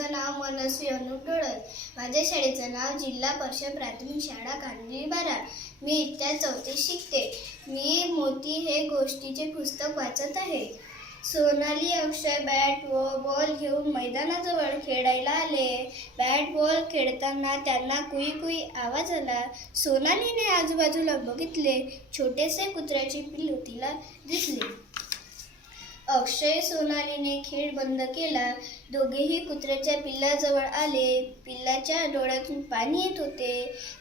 माझं नाव मनस्वी अनुप डोळस. माझ्या शाळेचं नाव जिल्हा परिषद प्राथमिक शाळा कांदिवली बाराड. मी इयत्ता 4थीत शिकते. मी मोती हे गोष्टीचे पुस्तक वाचत आहे. सोनाली अक्षय बॅट व बॉल घेऊन मैदानाजवळ खेळायला आले. बॅट बॉल खेळताना त्यांना कुई कुई आवाज आला. सोनालीने आजूबाजूला बघितले. छोटेसे कुत्र्याचे पिल्लू तिला दिसले. अक्षय सोनालीने खेळ बंद केला. दोघेही कुत्र्याच्या पिल्लाजवळ आले. पिल्लाच्या डोळ्यातून पाणी येत होते.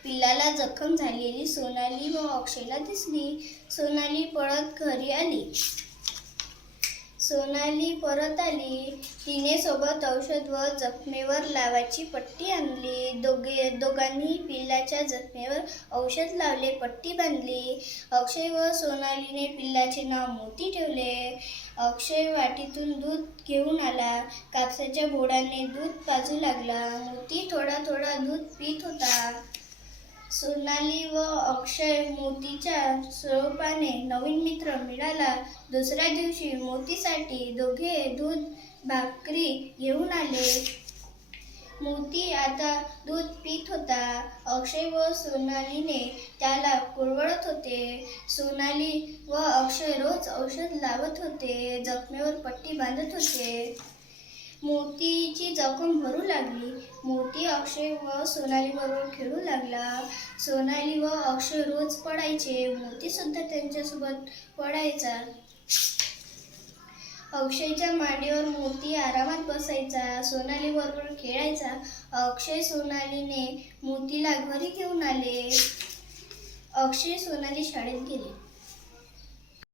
पिल्लाला जखम झालेली सोनाली व अक्षयला दिसली. सोनाली पळत घरी आली. तिने सोबत औषध व जखमेवर लावायची पट्टी आणली. दोघांनी पिल्लाच्या जखमेवर औषध लावले, पट्टी बांधली. अक्षय व सोनालीने पिल्लाचे नाव मोती ठेवले. अक्षय वाटीतून दूध घेऊन आला. कापसाच्या बोळाने दूध पाजू लागला. मोती थोडा थोडा दूध पीत होता. सोनाली व अक्षय मोतीच्या स्वरूपाने नवीन मित्र मिळाला. दुसऱ्या दिवशी मोतीसाठी दोघे दूध भाकरी घेऊन आले. मोती आता दूध पीत होता. अक्षय व सोनालीने त्याला कुरवडत होते. सोनाली व अक्षय रोज औषध लावत होते, जखमेवर पट्टी बांधत होते. मोतीची जखम भरू लागली. मोती अक्षय व सोनाली बरोबर खेळू लागला. सोनाली व अक्षय रोज पडायचे. मोती सुद्धा त्यांच्यासोबत पडायचा. अक्षयच्या मांडीवर मोती आरामात बसायचा. सोनाली बरोबर खेळायचा. अक्षय सोनालीने मोतीला घरी घेऊन आले. अक्षय सोनाली शाळेत गेले.